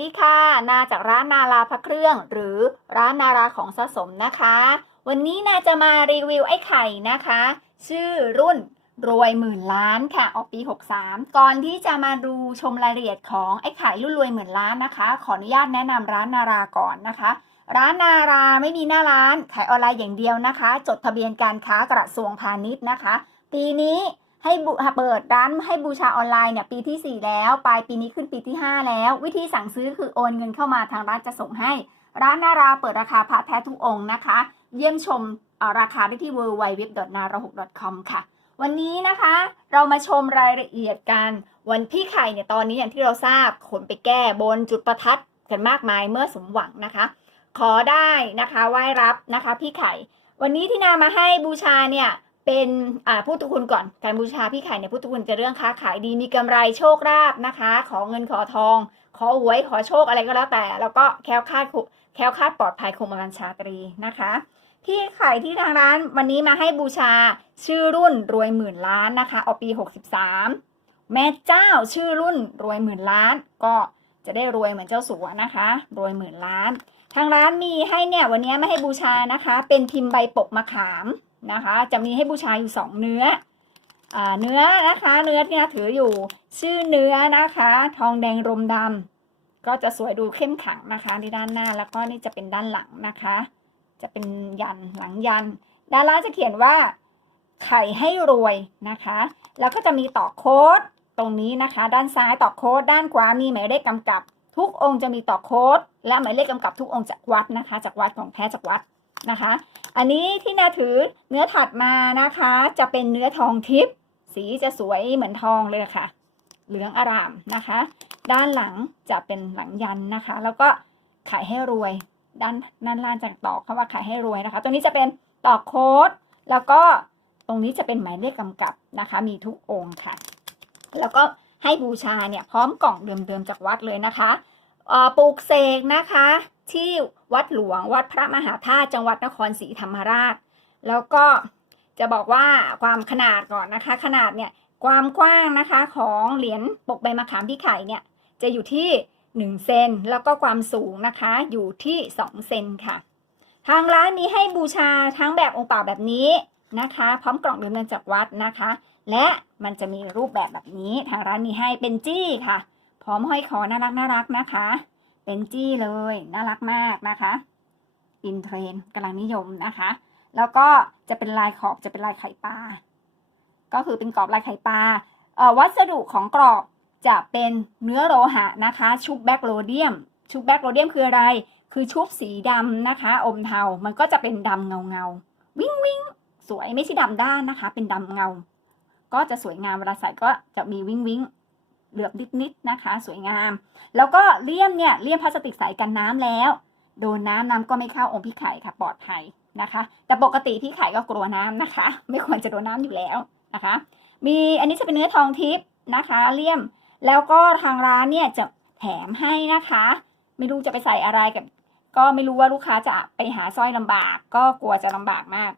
ดีค่ะ นาจากร้านนาราพระเครื่อง หรือร้านนาราของสะสมนะคะ วันนี้นาจะมารีวิวไอ้ไข่นะคะ ชื่อรุ่นรวยหมื่นล้านค่ะ ออกปี 63 ก่อนที่จะมาดูชมรายละเอียดของไอ้ไข่รุ่นรวยหมื่นล้านนะคะ ขออนุญาตแนะนำร้านนาราก่อนนะคะ ร้านนาราไม่มีหน้าร้านขายออนไลน์อย่างเดียวนะคะ จดทะเบียนการค้ากระทรวงพาณิชย์นะคะ ปีนี้ ให้บุเปิดร้านให้บูชาออนไลน์เนี่ยปีที่ 4 แล้วปลายปีนี้ขึ้นปีที่ 5 แล้ว วิธีสั่งซื้อคือโอนเงินเข้ามาทางร้านจะส่งให้ ร้านนาราเปิดราคาพระแท้ทุกองค์นะคะ เยี่ยมชมราคาได้ที่ www.nara6.com ค่ะ วันนี้นะคะเรามาชมรายละเอียดกันวันพี่ไข่เนี่ยตอนนี้อย่างที่เราทราบขนไปแก้บนจุดประทัดกันมากมายเมื่อสมหวังนะคะ ขอได้นะคะไหว้รับนะคะ พี่ไข่ วันนี้ที่นามาให้บูชาเนี่ย เป็นอ่าพุทธคุณก่อนการบูชาพี่ไข่เนี่ยพุทธคุณจะเรื่องค้าขายดีมีกำไรโชคลาภนะคะ ขอเงินขอทอง ขอหวยขอโชคอะไรก็แล้วแต่ แล้วก็แคล้วคลาดแคล้วคลาดปลอดภัยคงมากันชาตรีนะคะ พี่ไข่ที่ทางร้านวันนี้มาให้บูชาชื่อรุ่นรวยหมื่นล้านนะคะเอาปี 63 แม่เจ้าชื่อรุ่นรวยหมื่นล้าน ก็จะได้รวยเหมือนเจ้าสัวนะคะ รวยหมื่นล้าน ทางร้านมีให้เนี่ยวันนี้ไม่ให้บูชานะคะ เป็นพิมพ์ใบปกมะขาม นะคะ จะมีให้บูชาอยู่สองเนื้ออเนื้อนะคะเนื้อที่นาถืออยู่ ชื่อเนื้อนะคะ ทองแดงรมดำก็จะสวยดูเข้มขังนะคะที่ด้านหน้าแล้วก็นี่จะเป็นด้านหลังนะคะ จะเป็นยันหลังยันด้านล่างจะเขียนว่าไข่ให้รวยนะคะ แล้วก็จะมีต่อโค้ดตรงนี้นะคะ ด้านซ้ายต่อโค้ดด้านขวามีหมายเลขกำกับ ทุกองค์จะมีต่อโค้ดและหมายเลขกำกับทุกองค์จากวัดนะคะ จากวัดของแท้จากวัด นะคะ อันนี้ที่นาถือเนื้อถัดมานะคะ จะเป็นเนื้อทองทิพย์สีจะสวยเหมือนทองเลยค่ะ เหลืองอารามนะคะ ด้านหลังจะเป็นหลังยันนะคะ แล้วก็ขายให้รวยด้านด้านล่างจากตอกคำว่าขายให้รวยนะคะ ตรงนี้จะเป็นตอกโค้ดแล้วก็ตรงนี้จะเป็นหมายเลขกำกับนะคะ มีทุกองค์ค่ะ แล้วก็ให้บูชาเนี่ยพร้อมกล่องเดิมๆจากวัดเลยนะคะปลูกเสกนะคะที่ วัดหลวง วัดพระมหาธาตุจังหวัดนครศรีธรรมราช แล้วก็จะบอกว่าความขนาดก่อนนะคะ ขนาดเนี่ยความกว้างนะคะของเหรียญปกใบมะขามพี่ไข่เนี่ยจะอยู่ที่ 1 เซนแล้วก็ความสูงนะคะอยู่ที่ 2 เซนค่ะ ทางร้านมีให้บูชาทั้งแบบองค์เปล่าแบบนี้นะคะ พร้อมกล่องเดิมเงินจากวัดนะคะ และมันจะมีรูปแบบแบบนี้ทางร้านมีให้เป็นจี้ค่ะ พร้อมห้อยคอน่ารักน่ารักนะคะ เป็นจี้เลย น่ารักมากนะคะอินเทรนกำลังนิยมนะคะ แล้วก็จะเป็นลายขอบจะเป็นลายไข่ปลาก็คือเป็นกรอบลายไข่ปลาวัสดุของกรอบจะเป็นเนื้อโลหะนะคะ ชุบแบคโรเดียม ชุบแบคโรเดียมคืออะไร คือชุบสีดำนะคะ อมเทา มันก็จะเป็นดำเงาเงาๆวิ่งวิ่งสวยไม่ใช่ดำด้านนะคะ เป็นดำเงา ก็จะสวยงามเวลาใส่ก็จะมีวิงวิง เหลือบนิดๆนะคะ สวยงาม แล้วก็เลี่ยมเนี่ยเลี่ยมพลาสติกใสกันน้ำแล้ว โดนน้ำน้ำก็ไม่เข้าองค์พี่ไข่ค่ะ ปลอดภัยนะคะ แต่ปกติพี่ไข่ก็กลัวน้ำนะคะ ไม่ควรจะโดนน้ำอยู่แล้วนะคะ มีอันนี้จะเป็นเนื้อทองทิพย์นะคะเลี่ยมแล้วก็ทางร้านเนี่ยจะแถมให้นะคะ ไม่รู้จะไปใส่อะไรกับ ก็ไม่รู้ว่าลูกค้าจะไปหาสร้อยลำบาก ก็กลัวจะลำบากมาก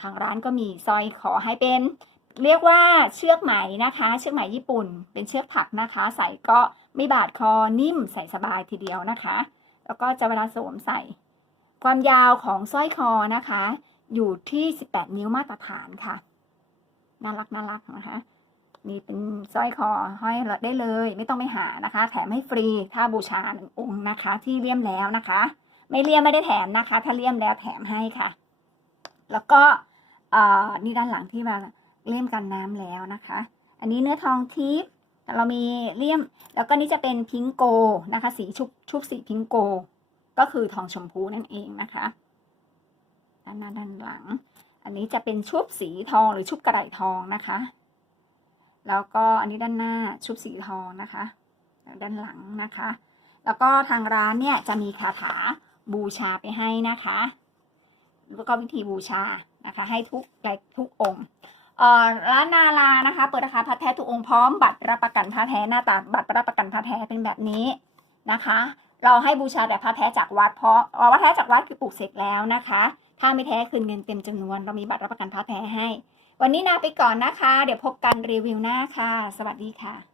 ทางร้านก็มีสร้อยขอให้เป็น เรียกว่าเชือกไหมนะคะ เชือกไหมญี่ปุ่น เป็นเชือกถักนะคะ ใส่ก็ไม่บาดคอนิ่มใส่สบายทีเดียวนะคะ แล้วก็จะเวลาสวมใส่ ความยาวของสร้อยคอนะคะ อยู่ที่ 18 นิ้วมาตรฐานค่ะ น่ารักน่ารักนะคะนี่เป็นสร้อยคอห้อยได้เลย ไม่ต้องไปหานะคะ แถมให้ฟรีถ้าบูชาหนึ่งองค์นะคะ ที่เลี่ยมแล้วนะคะ ไม่เลี่ยมไม่ได้แถมนะคะ ถ้าเลี่ยมแล้วแถมให้ค่ะ แล้วก็นี่ด้านหลังที่มา เลี่ยมกันน้ำแล้วนะคะ อันนี้เนื้อทองทิพย์เรามีเลี่ยม แล้วก็นี่จะเป็นพิงโกนะคะ สีชุบชุบสีพิงโก ก็คือทองชมพูนั่นเองนะคะ ด้านหน้าด้านหลัง อันนี้จะเป็นชุบสีทองหรือชุบกระไดทองนะคะ แล้วก็อันนี้ด้านหน้าชุบสีทองนะคะ ด้านหลังนะคะ แล้วก็ทางร้านเนี่ยจะมีคาถาบูชาไปให้นะคะแล้วก็วิธีบูชานะคะ ให้ทุกทุกองค์ ร้านนาลานะคะ เปิดราคาพัดแท้ทุกองค์พร้อมบัตรรับประกันพัดแท้หน้าตาบัตรรับประกันพัดแท้เป็นแบบนี้นะคะ เราให้บูชาแต่พระแท้จากวัดเพราะวัดแท้จากวัดคือปลูกเสร็จแล้วนะคะ ถ้าไม่แท้คืนเงินเต็มจำนวนเรามีบัตรรับประกันพระแท้ให้ วันนี้นาไปก่อนนะคะ เดี๋ยวพบกันรีวิวหน้าค่ะ สวัสดีค่ะ